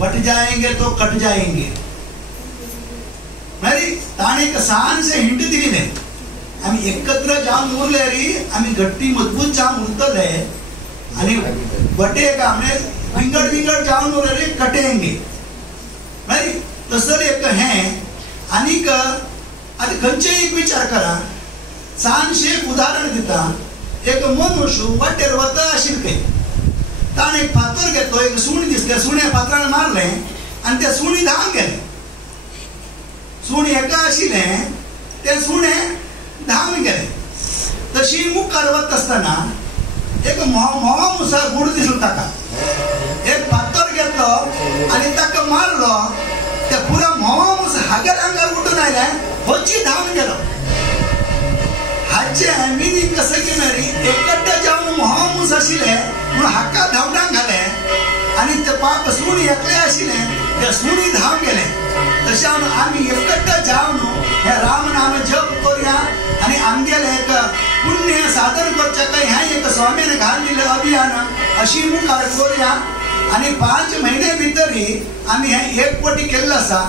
But जाएंगे तो cut जाएंगे मरी ताणे एक सान से हिंट दिली नाही आम्ही एकत्र जाऊन उरले री आम्ही गट्टी मजबूत जाऊन उरतले आणि बटे का आम्ही विंगड जाऊन उरले री कटेंगे मरी तसं एक हे आणि आता खंयचे एक विचार करा सांशे एक उदाहरण दिता एक मनुष्य वाटेर वता आशिल काही ताण एक फातर घेतलो एक सुणी दिसले सुण्या फातरान मारले आणि त्या सुणी धांवन गेले सुणी एका आशिले ते सुणे धांवन गेले तशी मुखार वत असताना एक म्होवा मुसा गुड दिसलो ताका एक फातर घेतलो आणि ताका मारलो त्या पुरा म्होवा मुसा हागेर अंगार उठून आयले होची धांवन गेलो हाचे मिनिंग कसं घेणारी एकट्या जाऊन म्होवा मुस आशिले म्हणून हाका धांवडांक घाले आणि ते पाप सुणी एकले आशिले ते सुणी धांव गेले तशा आम्ही एकट्या जाऊन हे राम नाम जप करूया आणि आमगेले एक पुण्य साधन करच्या काही ह्या एक स्वामीने घाललेलं अभियान अशी मुखार करूया आणि 5 महिने भितरी आम्ही हे 1 कोटी केल्लो आसा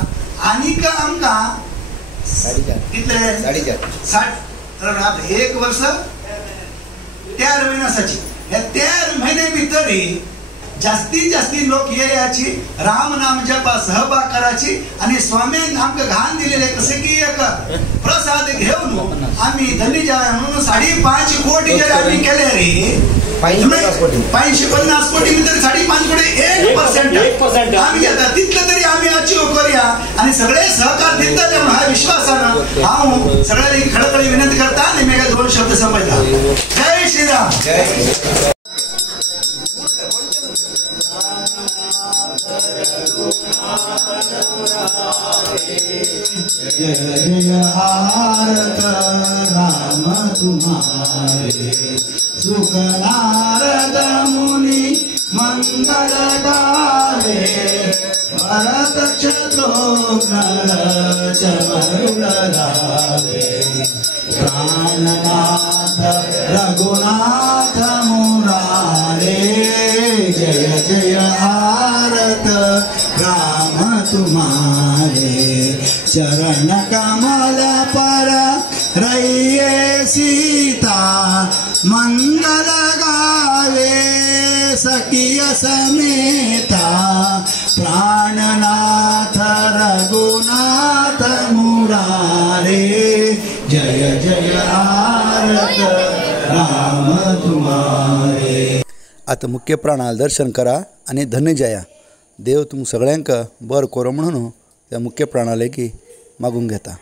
आनीक आमकां कितले 1 वर्ष 13 महिन्याची या 13 महिने भितरी जास्तीत जास्ती लोक याची राम नाम जपा सहभाग करायची आणि स्वामीन आमकां घाण दिलेले कसे की एक प्रसाद घेऊन आम्ही धनी जाय म्हणून 5.5 कोटी जर आम्ही केले रे 550 कोटी भितर 5.5 कोटी 1% आम्ही आता तितलं तरी आम्ही अचीव करूया आणि सगळे सहकार देतात म्हणून हा विश्वासानं हांव सगळ्यांनी खडखडी विनंती करता आणि मी 2 शब्द समजला जय श्रीराम जय जय आरत राम तुम्हारे सुख नारद मुनि मंगल गावे भरत शत्रुघ्न चमरुण रावे प्राणनाथ रघुनाथ मुरारे जय जय आरत राम तुम्हारे चरण कमल पर रहिए सीता मंगल गावे सखिय समेता प्राणनाथ रघुनाथ मुरारे जय जय आरत राम तुम्हारे। आता मुख्य प्राणाल दर्शन करा आणि धन्य जया देव तुम सगळ्यांक बर करो म्हणून त्या मुख्य प्राणाले की मागून घेता।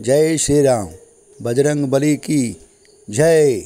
जय श्रीराम बजरंग बली की जय।